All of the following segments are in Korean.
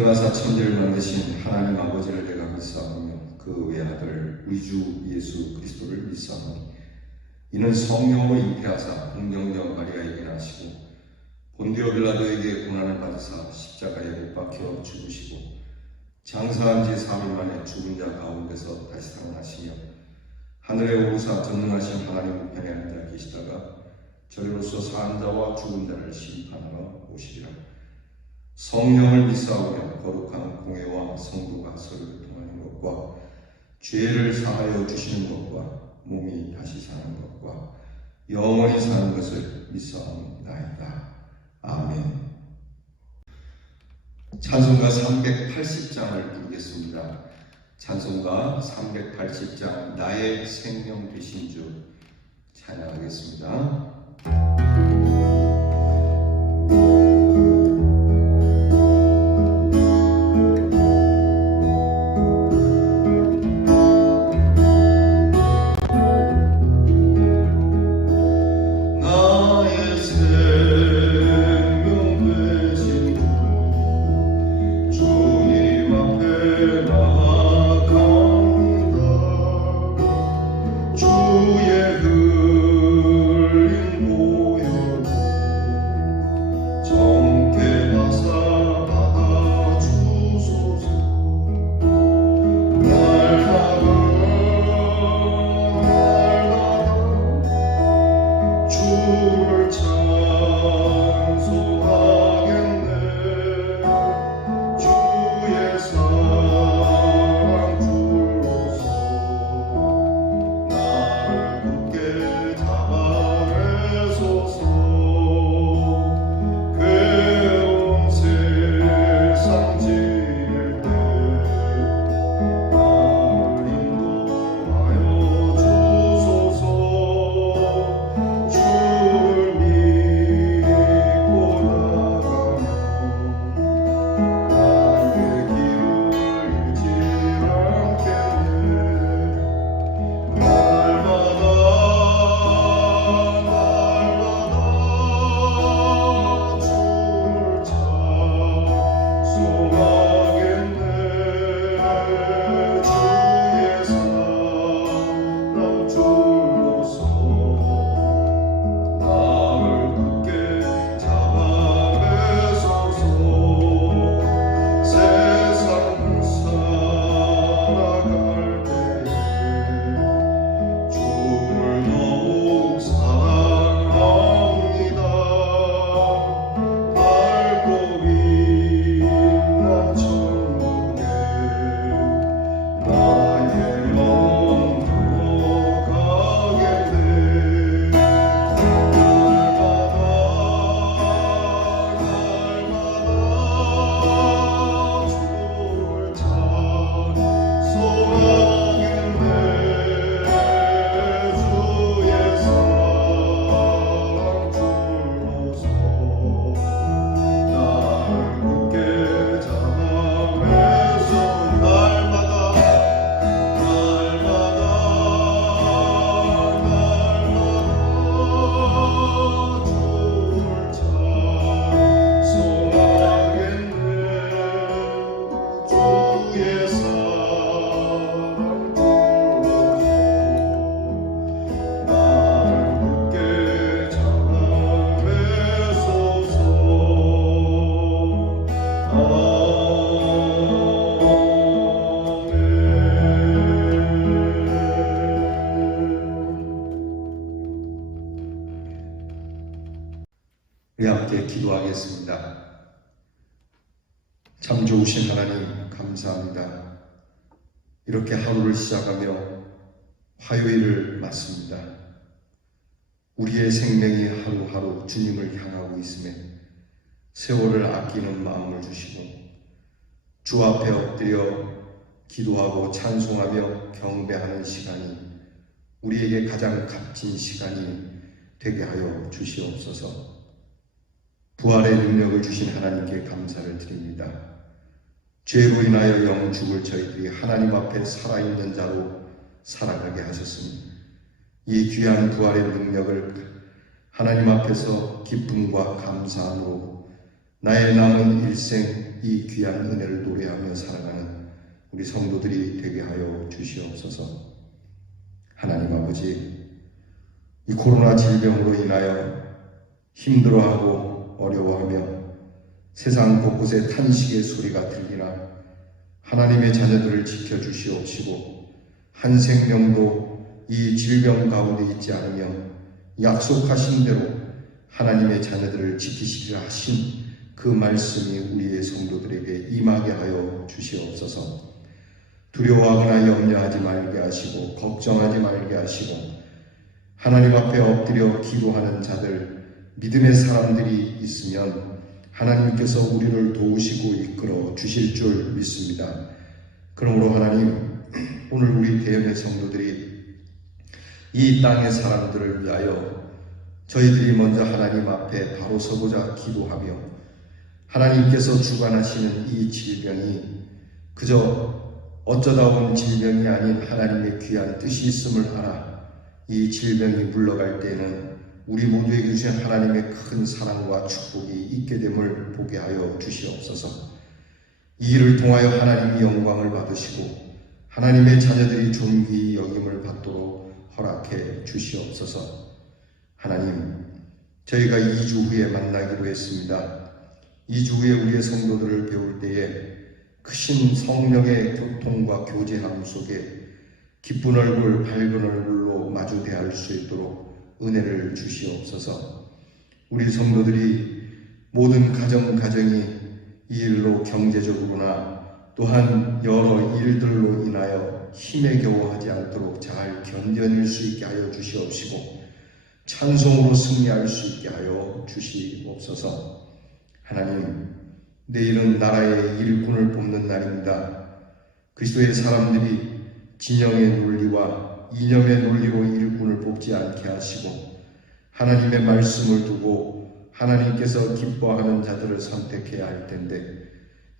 전능하사 천지를 만드신 하나님 아버지를 내가 믿사오며 그 외아들 우리 주 예수 그리스도를 믿사오니 이는 성령으로 잉태하사 동정녀 마리아에게 나시고 본디오 빌라도에게 고난을 받으사 십자가에 못 박혀 죽으시고 장사한 지 사흘 만에 죽은 자 가운데서 다시 살아나시며 하늘에 오르사 전능하신 하나님 우편에 앉아 계시다가 저리로서 사한 자와 죽은 자를 심판하러 오시리라. 성령을 믿사오며 거룩한 공회와 성도가 서로 교통하는 것과 죄를 사하여 주시는 것과 몸이 다시 사는 것과 영원히 사는 것을 믿사옵나이다. 아멘. 찬송가 380장을 부르겠습니다. 찬송가 380장 나의 생명 되신 주 찬양하겠습니다. 우리 함께 기도하겠습니다. 참 좋으신 하나님 감사합니다. 이렇게 하루를 시작하며 화요일을 맞습니다. 우리의 생명이 하루하루 주님을 향하고 있음에 세월을 아끼는 마음을 주시고 주 앞에 엎드려 기도하고 찬송하며 경배하는 시간이 우리에게 가장 값진 시간이 되게 하여 주시옵소서. 부활의 능력을 주신 하나님께 감사를 드립니다. 죄로 인하여 영 죽을 저희들이 하나님 앞에 살아있는 자로 살아가게 하셨으니 이 귀한 부활의 능력을 하나님 앞에서 기쁨과 감사함으로 나의 남은 일생 이 귀한 은혜를 노래하며 살아가는 우리 성도들이 되게 하여 주시옵소서. 하나님 아버지, 이 코로나 질병으로 인하여 힘들어하고 어려워하며 세상 곳곳에 탄식의 소리가 들리나 하나님의 자녀들을 지켜주시옵시고 한 생명도 이 질병 가운데 있지 않으며 약속하신 대로 하나님의 자녀들을 지키시리라 하신 그 말씀이 우리의 성도들에게 임하게 하여 주시옵소서. 두려워하거나 염려하지 말게 하시고 걱정하지 말게 하시고 하나님 앞에 엎드려 기도하는 자들, 믿음의 사람들이 있으면 하나님께서 우리를 도우시고 이끌어 주실 줄 믿습니다. 그러므로 하나님, 오늘 우리 대형의 성도들이 이 땅의 사람들을 위하여 저희들이 먼저 하나님 앞에 바로 서보자 기도하며 하나님께서 주관하시는 이 질병이 그저 어쩌다 온 질병이 아닌 하나님의 귀한 뜻이 있음을 알아 이 질병이 물러갈 때에는 우리 모두에게 주신 하나님의 큰 사랑과 축복이 있게 됨을 보게 하여 주시옵소서. 이 일을 통하여 하나님이 영광을 받으시고 하나님의 자녀들이 존귀히 여김을 받도록 허락해 주시옵소서. 하나님, 저희가 2주 후에 만나기로 했습니다. 2주 후에 우리의 성도들을 배울 때에 크신 성령의 교통과 교제함 속에 기쁜 얼굴, 밝은 얼굴로 마주 대할 수 있도록 은혜를 주시옵소서. 우리 성도들이 모든 가정이 이 일로 경제적으로나 또한 여러 일들로 인하여 힘에 겨워하지 않도록 잘 견뎌낼 수 있게 하여 주시옵시고 찬송으로 승리할 수 있게 하여 주시옵소서. 하나님, 내일은 나라의 일꾼을 뽑는 날입니다. 그리스도의 사람들이 진영의 논리와 이념의 논리로 일꾼을 뽑지 않게 하시고 하나님의 말씀을 두고 하나님께서 기뻐하는 자들을 선택해야 할 텐데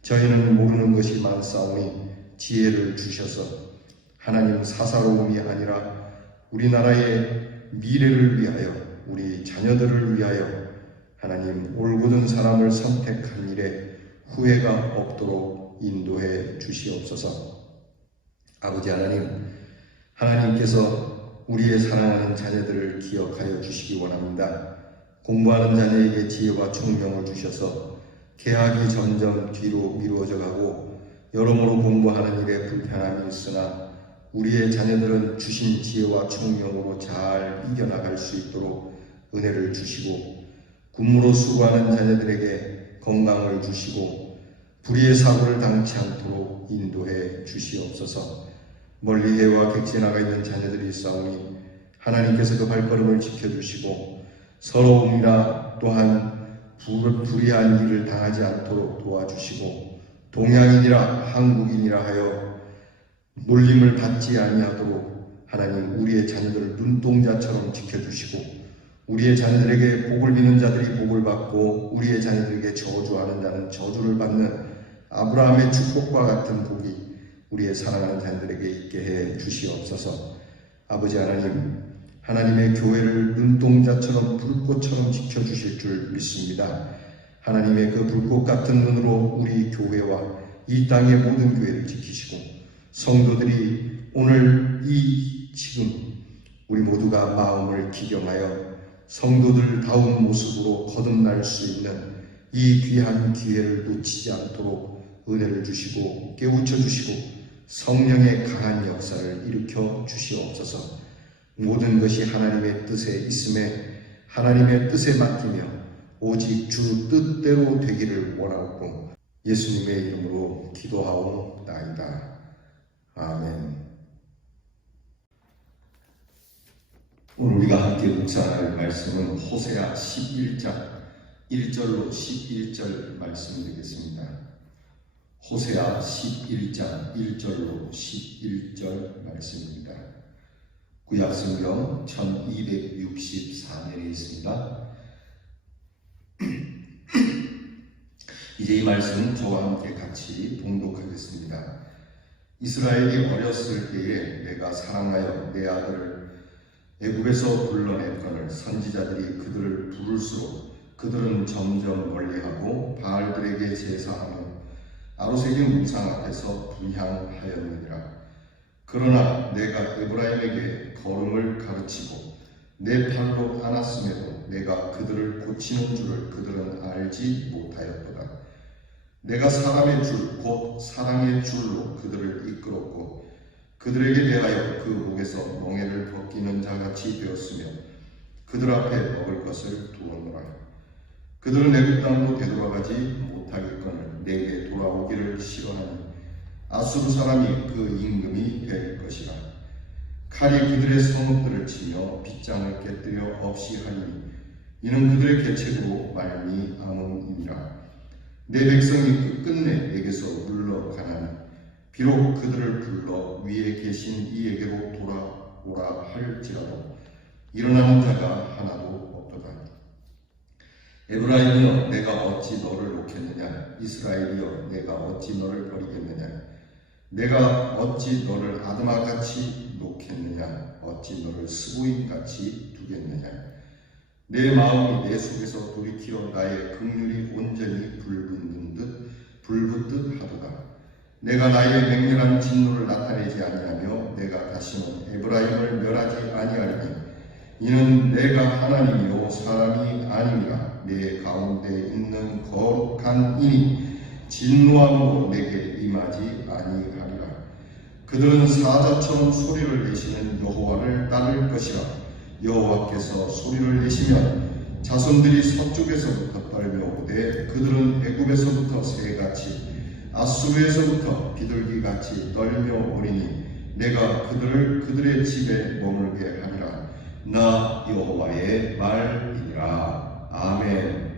저희는 모르는 것이 많사오니 지혜를 주셔서 하나님 사사로움이 아니라 우리나라의 미래를 위하여 우리 자녀들을 위하여 하나님 올곧은 사람을 선택한 일에 후회가 없도록 인도해 주시옵소서. 아버지 하나님, 하나님께서 우리의 사랑하는 자녀들을 기억하여 주시기 원합니다. 공부하는 자녀에게 지혜와 총명을 주셔서 개학이 점점 뒤로 미루어져 가고 여러모로 공부하는 일에 불편함이 있으나 우리의 자녀들은 주신 지혜와 총명으로 잘 이겨나갈 수 있도록 은혜를 주시고 군무로 수고하는 자녀들에게 건강을 주시고 불의의 사고를 당치 않도록 인도해 주시옵소서. 멀리 해와 객지에 나가 있는 자녀들이 있사오니 하나님께서 그 발걸음을 지켜주시고 서러움이나 또한 불의한 일을 당하지 않도록 도와주시고 동양인이라 한국인이라 하여 놀림을 받지 아니하도록 하나님 우리의 자녀들을 눈동자처럼 지켜주시고 우리의 자녀들에게 복을 비는 자들이 복을 받고 우리의 자녀들에게 저주하는 자는 저주를 받는 아브라함의 축복과 같은 복이 우리의 사랑하는 자녀들에게 있게 해 주시옵소서. 아버지 하나님, 하나님의 교회를 눈동자처럼 불꽃처럼 지켜주실 줄 믿습니다. 하나님의 그 불꽃 같은 눈으로 우리 교회와 이 땅의 모든 교회를 지키시고 성도들이 오늘 지금 우리 모두가 마음을 기경하여 성도들다운 모습으로 거듭날 수 있는 이 귀한 기회를 놓치지 않도록 은혜를 주시고 깨우쳐 주시고 성령의 강한 역사를 일으켜 주시옵소서. 모든 것이 하나님의 뜻에 있음에 하나님의 뜻에 맡기며 오직 주 뜻대로 되기를 원하고 예수님의 이름으로 기도하옵나이다. 아멘. 오늘 우리가 함께 묵상할 말씀은 호세아 11장 1절로 11절 말씀 되겠습니다. 호세아 11장 1절로 11절 말씀입니다. 구약성경 1264면에 있습니다. 이제 이 말씀 저와 함께 같이 봉독하겠습니다. 이스라엘이 어렸을 때에 내가 사랑하여 내 아들을 애굽에서 불러냈거늘 선지자들이 그들을 부를수록 그들은 점점 멀리하고 바알들에게 제사하며 아로새긴 우상 앞에서 분향하였느니라. 그러나 내가 에브라임에게 걸음을 가르치고 내 팔로 안았음에도 내가 그들을 고치는 줄을 그들은 알지 못하였도다. 내가 사람의 줄 곧 사랑의 줄로 그들을 이끌었고 그들에게 대하여 그 목에서 멍에를 벗기는 자같이 되었으며 그들 앞에 먹을 것을 두었노라. 그들은 애굽 땅으로 되돌아가지 못하겠거늘 내게 돌아오기를 싫어하니 아수르 사람이 그 임금이 될 것이라. 칼이 그들의 성읍들을 치며 빗장을 깨뜨려 없이 하리니 이는 그들의 계책으로 말미암음이니라. 내 백성이 끝끝내 내게서 물러가나니 비록 그들을 불러 위에 계신 이에게로 돌아오라 할지라도 일어나는 자가 하나도 없도다. 에브라임이여 내가 어찌 너를 놓겠느냐. 이스라엘이여 내가 어찌 너를 버리겠느냐. 내가 어찌 너를 아드마같이 놓겠느냐. 어찌 너를 스고임같이 두겠느냐. 내 마음이 내 속에서 돌이키어 나의 긍휼이 온전히 불붙듯 하도다. 내가 나의 맹렬한 진노를 나타내지 아니하며 내가 다시는 에브라임을 멸하지 아니하리니 이는 내가 하나님이요 사람이 아니니라. 내 가운데 있는 거룩한 이니 진노함으로 내게 임하지 아니하리라. 그들은 사자처럼 소리를 내시는 여호와를 따를 것이라. 여호와께서 소리를 내시면 자손들이 서쪽에서부터 떨며 오되 그들은 애굽에서부터 새같이 아수르에서부터 비둘기같이 떨며 오리니 내가 그들을 그들의 집에 머물게 하리라. 나 여호와의 말이니라. 아멘.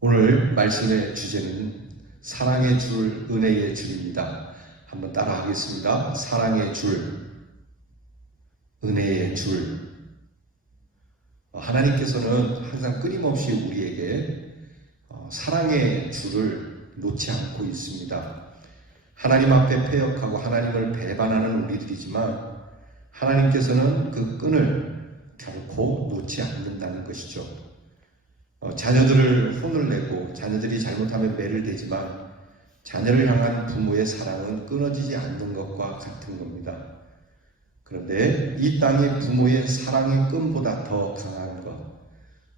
오늘 말씀의 주제는 사랑의 줄, 은혜의 줄입니다. 한번 따라 하겠습니다. 사랑의 줄, 은혜의 줄. 하나님께서는 항상 끊임없이 우리에게 사랑의 줄을 놓지 않고 있습니다. 하나님 앞에 패역하고 하나님을 배반하는 우리들이지만 하나님께서는 그 끈을 결코 놓지 않는다는 것이죠. 자녀들을 혼을 내고 자녀들이 잘못하면 매를 대지만 자녀를 향한 부모의 사랑은 끊어지지 않는 것과 같은 겁니다. 그런데 이 땅의 부모의 사랑의 끈보다 더 강한 것,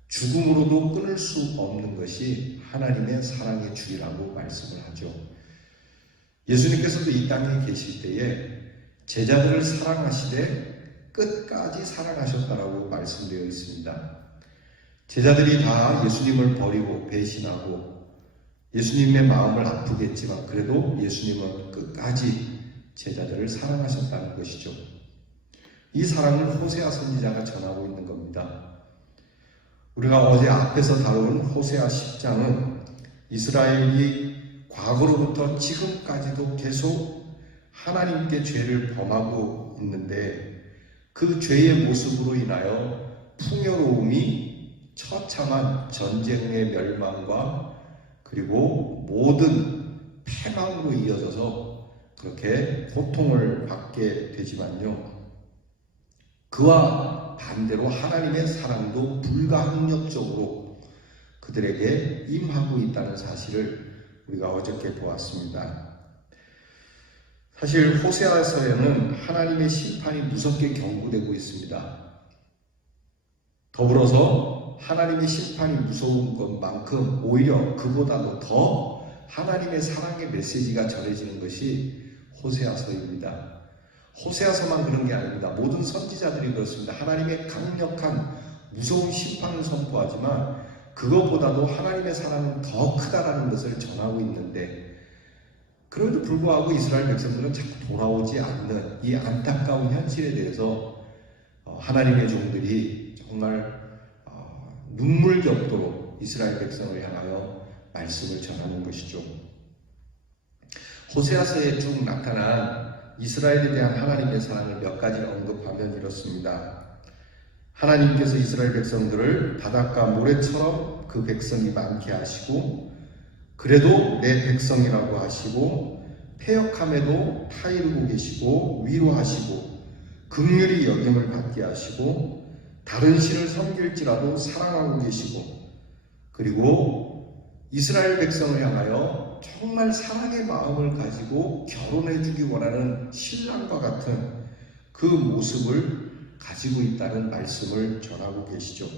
죽음으로도 끊을 수 없는 것이 하나님의 사랑의 줄이라고 말씀을 하죠. 예수님께서도 이 땅에 계실 때에 제자들을 사랑하시되 끝까지 사랑하셨다라고 말씀되어 있습니다. 제자들이 다 예수님을 버리고 배신하고 예수님의 마음을 아프겠지만 그래도 예수님은 끝까지 제자들을 사랑하셨다는 것이죠. 이 사랑을 호세아 선지자가 전하고 있는 겁니다. 우리가 어제 앞에서 다룬 호세아 10장은 이스라엘이 과거로부터 지금까지도 계속 하나님께 죄를 범하고 있는데 그 죄의 모습으로 인하여 풍요로움이 처참한 전쟁의 멸망과 그리고 모든 패망으로 이어져서 그렇게 고통을 받게 되지만요. 그와 반대로 하나님의 사랑도 불가항력적으로 그들에게 임하고 있다는 사실을 우리가 어저께 보았습니다. 사실 호세아서에는 하나님의 심판이 무섭게 경고되고 있습니다. 더불어서 하나님의 심판이 무서운 것만큼 오히려 그보다도 더 하나님의 사랑의 메시지가 전해지는 것이 호세아서입니다. 호세아서만 그런 게 아닙니다. 모든 선지자들이 그렇습니다. 하나님의 강력한 무서운 심판을 선포하지만 그것보다도 하나님의 사랑은 더 크다라는 것을 전하고 있는데 그럼에도 불구하고 이스라엘 백성들은 자꾸 돌아오지 않는 이 안타까운 현실에 대해서 하나님의 종들이 정말 눈물겹도록 이스라엘 백성을 향하여 말씀을 전하는 것이죠. 호세아서에 쭉 나타난 이스라엘에 대한 하나님의 사랑을 몇 가지 언급하면 이렇습니다. 하나님께서 이스라엘 백성들을 바닷가 모래처럼 그 백성이 많게 하시고 그래도 내 백성이라고 하시고 패역함에도 타이르고 계시고 위로하시고 긍휼히 여김을 받게 하시고 다른 신을 섬길지라도 사랑하고 계시고, 그리고 이스라엘 백성을 향하여 정말 사랑의 마음을 가지고 결혼해 주기 원하는 신랑과 같은 그 모습을 가지고 있다는 말씀을 전하고 계시죠.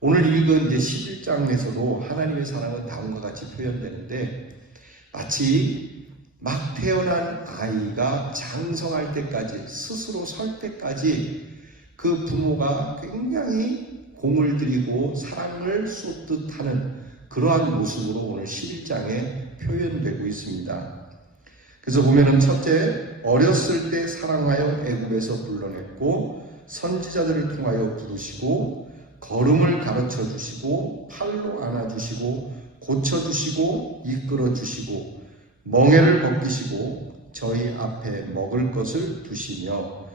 오늘 읽은 이제 11장에서도 하나님의 사랑은 다음과 같이 표현되는데, 마치 막 태어난 아이가 장성할 때까지, 스스로 설 때까지 그 부모가 굉장히 공을 들이고 사랑을 쏟듯 하는 그러한 모습으로 오늘 11장에 표현되고 있습니다. 그래서 보면은 첫째, 어렸을 때 사랑하여 애굽에서 불러냈고 선지자들을 통하여 부르시고 걸음을 가르쳐 주시고 팔로 안아주시고 고쳐주시고 이끌어주시고 멍에를 벗기시고 저희 앞에 먹을 것을 두시며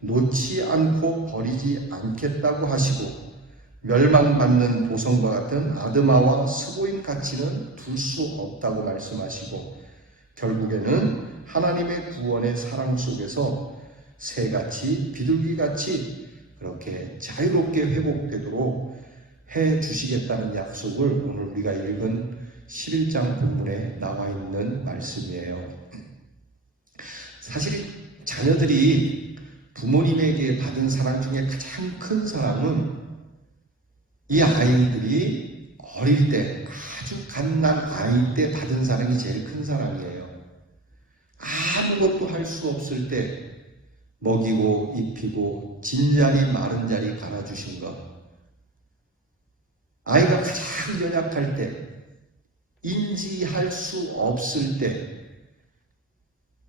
놓지 않고 버리지 않겠다고 하시고 멸망받는 도성과 같은 아드마와 스보임 가치는 둘 수 없다고 말씀하시고, 결국에는 하나님의 구원의 사랑 속에서 새같이 비둘기같이 그렇게 자유롭게 회복되도록 해 주시겠다는 약속을 오늘 우리가 읽은 11장 본문에 나와 있는 말씀이에요. 사실 자녀들이 부모님에게 받은 사랑 중에 가장 큰 사랑은 이 아이들이 어릴 때, 아주 갓난 아이 때 받은 사랑이 제일 큰 사랑이에요. 아무것도 할 수 없을 때 먹이고 입히고 진자리 마른 자리 갈아주신 것, 아이가 가장 연약할 때, 인지할 수 없을 때,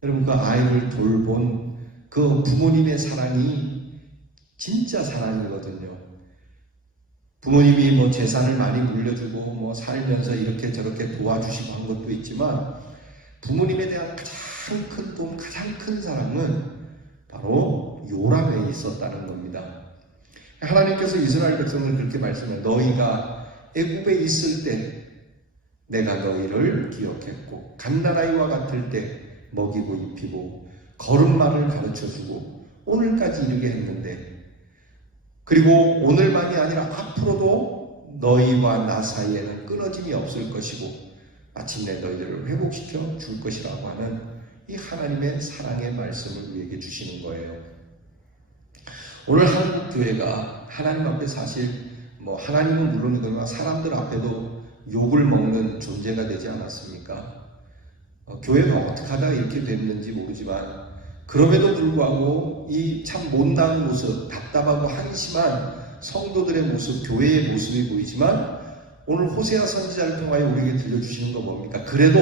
여러분 그 아이를 돌본 그 부모님의 사랑이 진짜 사랑이거든요. 부모님이 뭐 재산을 많이 물려주고 뭐 살면서 이렇게 저렇게 도와주시고 한 것도 있지만, 부모님에 대한 가장 큰 도움, 가장 큰 사랑은 바로 요람에 있었다는 겁니다. 하나님께서 이스라엘 백성을 그렇게 말씀해요. 너희가 애굽에 있을 때 내가 너희를 기억했고, 갓난아이와 같을 때 먹이고 입히고 걸음마를 가르쳐주고 오늘까지 이르게 했는데, 그리고 오늘만이 아니라 앞으로도 너희와 나 사이에는 끊어짐이 없을 것이고 마침내 너희들을 회복시켜 줄 것이라고 하는 이 하나님의 사랑의 말씀을 우리에게 주시는 거예요. 오늘 한국교회가 하나님 앞에 사실 뭐 하나님은 물론이거나 사람들 앞에도 욕을 먹는 존재가 되지 않았습니까? 교회가 어떻게 하다가 이렇게 됐는지 모르지만, 그럼에도 불구하고 이 참 못난 모습, 답답하고 한심한 성도들의 모습, 교회의 모습이 보이지만, 오늘 호세아 선지자를 통하여 우리에게 들려주시는 건 뭡니까? 그래도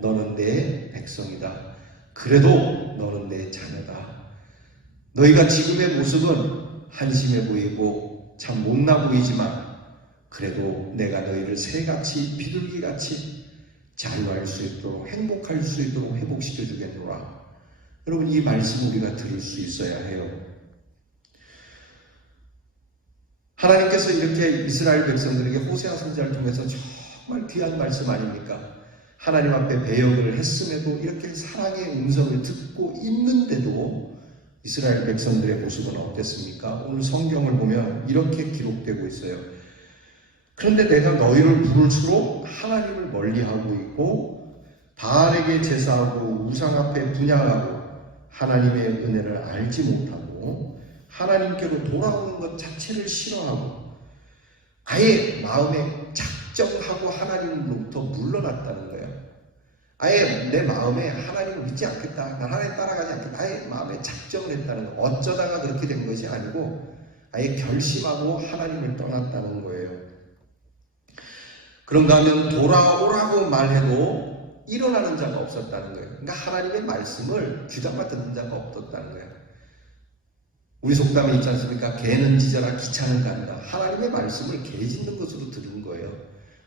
너는 내 백성이다. 그래도 너는 내 자녀다. 너희가 지금의 모습은 한심해 보이고 참 못나 보이지만, 그래도 내가 너희를 새같이 비둘기같이 자유할 수 있도록, 행복할 수 있도록 회복시켜 주겠노라. 여러분, 이 말씀 우리가 들을 수 있어야 해요. 하나님께서 이렇게 이스라엘 백성들에게 호세아 선지자를 통해서 정말 귀한 말씀 아닙니까? 하나님 앞에 배역을 했음에도 이렇게 사랑의 음성을 듣고 있는데도 이스라엘 백성들의 모습은 어땠습니까? 오늘 성경을 보면 이렇게 기록되고 있어요. 그런데 내가 너희를 부를수록 하나님을 멀리하고 있고 바알에게 제사하고 우상 앞에 분향하고 하나님의 은혜를 알지 못하고 하나님께로 돌아오는 것 자체를 싫어하고 아예 마음에 작정하고 하나님으로부터 물러났다는 거예요. 아예 내 마음에 하나님을 믿지 않겠다, 하나님 따라가지 않겠다, 아예 마음에 작정을 했다는 거. 어쩌다가 그렇게 된 것이 아니고 아예 결심하고 하나님을 떠났다는 거예요. 그런가 하면 돌아오라고 말해도 일어나는 자가 없었다는 거예요. 그러니까 하나님의 말씀을 귀담아 듣는 자가 없었다는 거예요. 우리 속담에 있지 않습니까? 개는 짖어라 기차는 간다. 하나님의 말씀을 개 짖는 것으로 들은 거예요.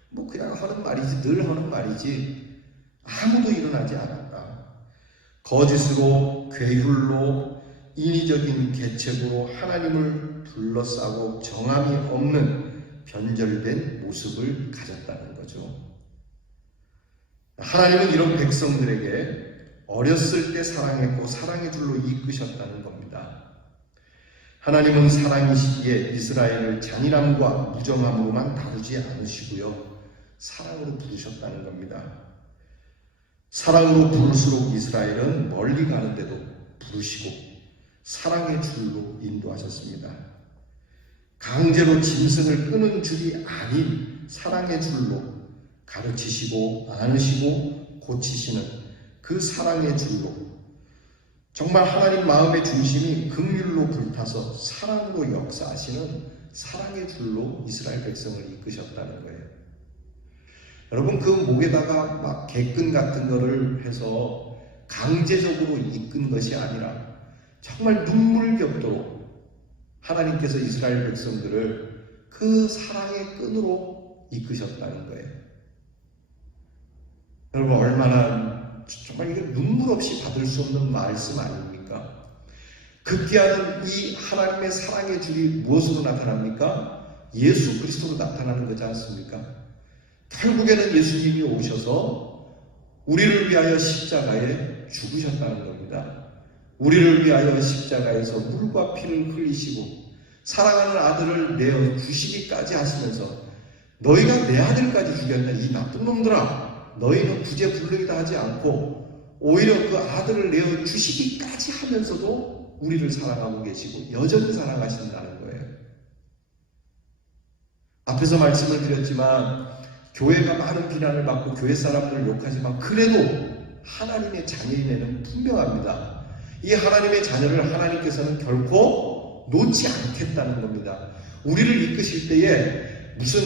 뭐 그냥 하는 말이지, 늘 하는 말이지 아무도 일어나지 않았다. 거짓으로, 괴율로, 인위적인 계책으로 하나님을 둘러싸고 정함이 없는 변절된 모습을 가졌다는 거죠. 하나님은 이런 백성들에게 어렸을 때 사랑했고 사랑의 줄로 이끄셨다는 겁니다. 하나님은 사랑이시기에 이스라엘을 잔인함과 무정함으로만 다루지 않으시고요, 사랑으로 부르셨다는 겁니다. 사랑으로 부를수록 이스라엘은 멀리 가는데도 부르시고 사랑의 줄로 인도하셨습니다. 강제로 짐승을 끄는 줄이 아닌 사랑의 줄로 가르치시고 안으시고 고치시는 그 사랑의 줄로, 정말 하나님 마음의 중심이 긍휼로 불타서 사랑으로 역사하시는 사랑의 줄로 이스라엘 백성을 이끄셨다는 거예요. 여러분, 그 목에다가 막 개끈 같은 거를 해서 강제적으로 이끈 것이 아니라 정말 눈물겹도록 하나님께서 이스라엘 백성들을 그 사랑의 끈으로 이끄셨다는 거예요. 여러분, 얼마나 정말 이게 눈물 없이 받을 수 없는 말씀 아닙니까? 극기하는 이 하나님의 사랑의 줄이 무엇으로 나타납니까? 예수 그리스도로 나타나는 거지 않습니까? 결국에는 예수님이 오셔서 우리를 위하여 십자가에 죽으셨다는 겁니다. 우리를 위하여 십자가에서 물과 피를 흘리시고 사랑하는 아들을 내어 주시기까지 하시면서 너희가 내 아들까지 죽였나 이 나쁜 놈들아, 너희는 구제불능이다 하지 않고 오히려 그 아들을 내어 주시기까지 하면서도 우리를 사랑하고 계시고 여전히 사랑하신다는 거예요. 앞에서 말씀을 드렸지만 교회가 많은 비난을 받고 교회 사람들을 욕하지만 그래도 하나님의 자녀임에는 분명합니다. 이 하나님의 자녀를 하나님께서는 결코 놓지 않겠다는 겁니다. 우리를 이끄실 때에 무슨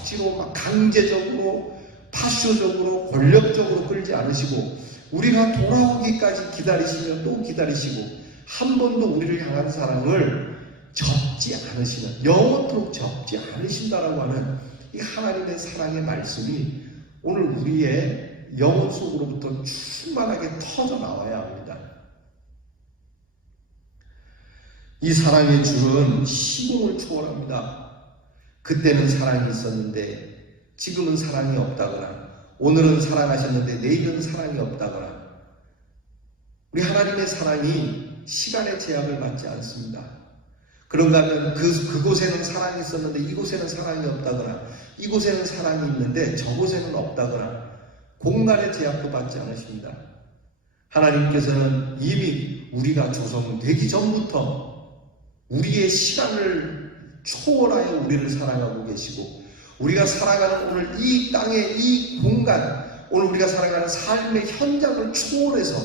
억지로 막 강제적으로 파쇼적으로 권력적으로 끌지 않으시고 우리가 돌아오기까지 기다리시며 또 기다리시고 한 번도 우리를 향한 사랑을 접지 않으시는, 영원토록 접지 않으신다라고 하는 이 하나님의 사랑의 말씀이 오늘 우리의 영혼 속으로부터 충만하게 터져 나와야 합니다. 이 사랑의 줄은 시공을 초월합니다. 그때는 사랑이 있었는데 지금은 사랑이 없다거나 오늘은 사랑하셨는데 내일은 사랑이 없다거나, 우리 하나님의 사랑이 시간의 제약을 받지 않습니다. 그런가 하면 그곳에는 사랑이 있었는데 이곳에는 사랑이 없다거나 이곳에는 사랑이 있는데 저곳에는 없다거나 공간의 제약도 받지 않으십니다. 하나님께서는 이미 우리가 조성되기 전부터 우리의 시간을 초월하여 우리를 사랑하고 계시고 우리가 살아가는 오늘 이 땅의 이 공간, 오늘 우리가 살아가는 삶의 현장을 초월해서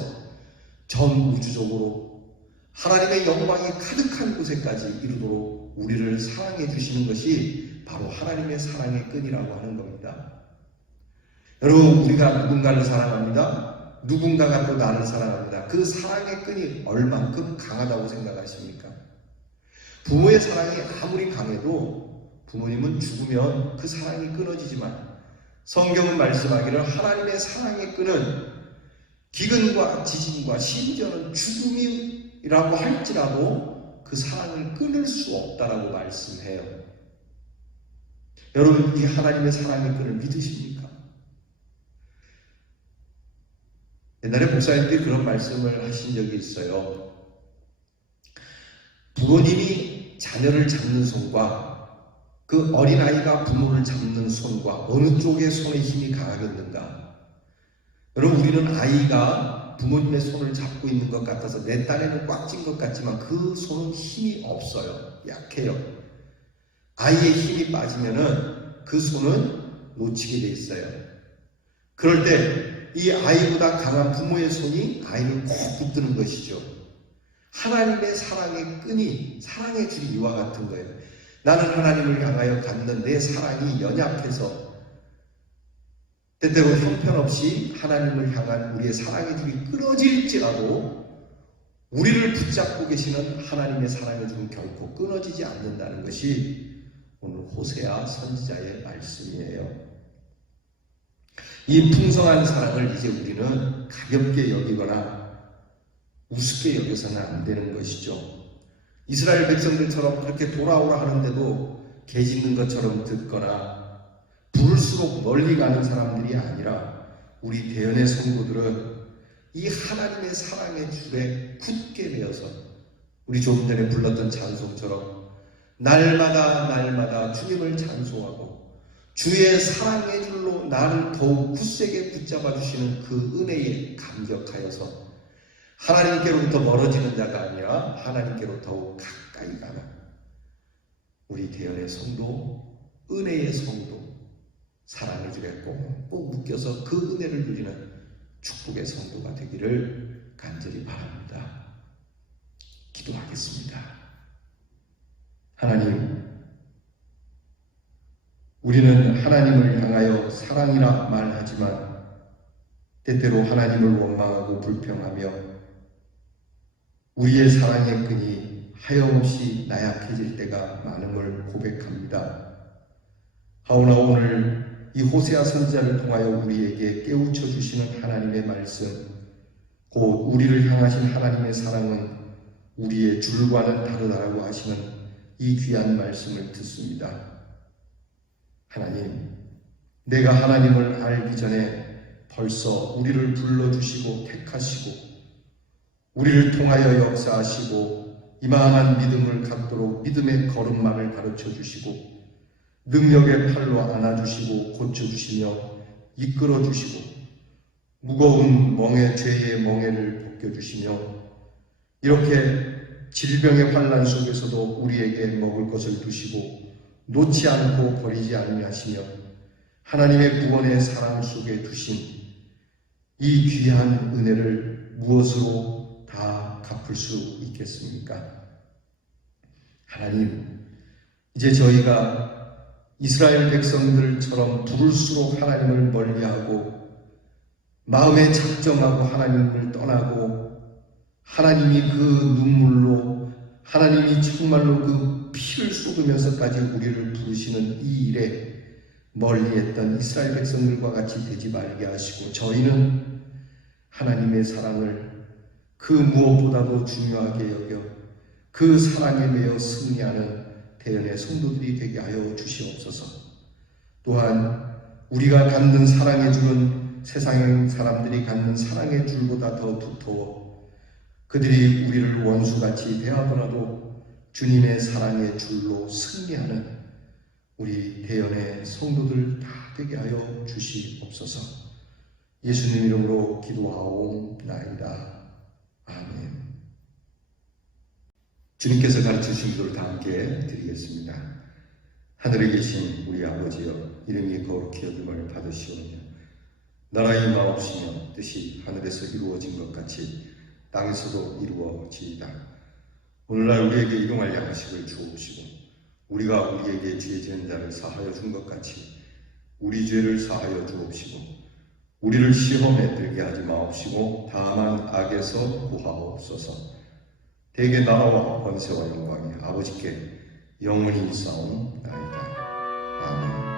전 우주적으로 하나님의 영광이 가득한 곳에까지 이르도록 우리를 사랑해 주시는 것이 바로 하나님의 사랑의 끈이라고 하는 겁니다. 여러분, 우리가 누군가를 사랑합니다. 누군가가 또 나를 사랑합니다. 그 사랑의 끈이 얼만큼 강하다고 생각하십니까? 부모의 사랑이 아무리 강해도 부모님은 죽으면 그 사랑이 끊어지지만 성경은 말씀하기를 하나님의 사랑의 끈은 기근과 지진과 심지어는 죽음이라고 할지라도 그 사랑을 끊을 수 없다라고 말씀해요. 여러분, 이 하나님의 사랑의 끈을 믿으십니까? 옛날에 목사님들이 그런 말씀을 하신 적이 있어요. 부모님이 자녀를 잡는 손과 그 어린아이가 부모를 잡는 손과 어느 쪽의 손에 힘이 강하겠는가? 여러분, 우리는 아이가 부모님의 손을 잡고 있는 것 같아서 내 딴에는 꽉 찐 것 같지만 그 손은 힘이 없어요. 약해요. 아이의 힘이 빠지면은 그 손은 놓치게 돼 있어요. 그럴 때 이 아이보다 강한 부모의 손이 아이를 꼭 붙드는 것이죠. 하나님의 사랑의 끈이, 사랑의 줄이 이와 같은 거예요. 나는 하나님을 향하여 갖는 내 사랑이 연약해서 때때로 형편없이 하나님을 향한 우리의 사랑의 줄이 끊어질지라도 우리를 붙잡고 계시는 하나님의 사랑의 줄은 결코 끊어지지 않는다는 것이 오늘 호세아 선지자의 말씀이에요. 이 풍성한 사랑을 이제 우리는 가볍게 여기거나 우습게 여겨서는 안 되는 것이죠. 이스라엘 백성들처럼 그렇게 돌아오라 하는데도 개 짖는 것처럼 듣거나 부를수록 멀리 가는 사람들이 아니라 우리 대연의 성도들은 이 하나님의 사랑의 줄에 굳게 매어서 우리 조금 전에 불렀던 찬송처럼 날마다 주님을 찬송하고 주의 사랑의 줄로 나를 더욱 굳세게 붙잡아 주시는 그 은혜에 감격하여서 하나님께로부터 멀어지는 자가 아니라 하나님께로 더욱 가까이 가는 우리 대연의 성도, 은혜의 성도, 사랑의 줄에 꼭 묶여서 그 은혜를 누리는 축복의 성도가 되기를 간절히 바랍니다. 기도하겠습니다. 하나님, 우리는 하나님을 향하여 사랑이라 말하지만 때때로 하나님을 원망하고 불평하며 우리의 사랑의 끈이 하염없이 나약해질 때가 많음을 고백합니다. 하오나 오늘 이 호세아 선지자를 통하여 우리에게 깨우쳐 주시는 하나님의 말씀, 곧 우리를 향하신 하나님의 사랑은 우리의 줄과는 다르다라고 하시는 이 귀한 말씀을 듣습니다. 하나님, 내가 하나님을 알기 전에 벌써 우리를 불러주시고 택하시고 우리를 통하여 역사하시고 이만한 믿음을 갖도록 믿음의 걸음마를 가르쳐 주시고 능력의 팔로 안아주시고 고쳐주시며 이끌어주시고 무거운 죄의 멍에를 벗겨주시며 이렇게 질병의 환난 속에서도 우리에게 먹을 것을 두시고 놓지 않고 버리지 아니하시며 하나님의 구원의 사랑 속에 두신 이 귀한 은혜를 무엇으로 다 갚을 수 있겠습니까? 하나님, 이제 저희가 이스라엘 백성들처럼 부를수록 하나님을 멀리하고 마음에 작정하고 하나님을 떠나고 하나님이 그 눈물로 하나님이 정말로 그 피를 쏟으면서까지 우리를 부르시는 이 일에 멀리했던 이스라엘 백성들과 같이 되지 말게 하시고 저희는 하나님의 사랑을 그 무엇보다도 중요하게 여겨 그 사랑에 매여 승리하는 대연의 성도들이 되게 하여 주시옵소서. 또한 우리가 갖는 사랑의 줄은 세상 사람들이 갖는 사랑의 줄보다 더 두터워 그들이 우리를 원수같이 대하더라도 주님의 사랑의 줄로 승리하는 우리 대연의 성도들 다 되게 하여 주시옵소서. 예수님 이름으로 기도하옵나이다. 아멘. 주님께서 가르치신 기도를 다 함께 드리겠습니다. 하늘에 계신 우리 아버지여, 이름이 거룩히 여김을 받으시오며 나라의 마옵시며 뜻이 하늘에서 이루어진 것 같이 땅에서도 이루어지이다. 오늘날 우리에게 일용할 양식을 주옵시고 우리가 우리에게 죄 지은 자를 사하여 준 것 같이 우리 죄를 사하여 주옵시고 우리를 시험에 들게 하지 마옵시고 다만 악에서 구하옵소서. 대개 나라와 권세와 영광이 아버지께 영원히 있사옵나이다. 아멘.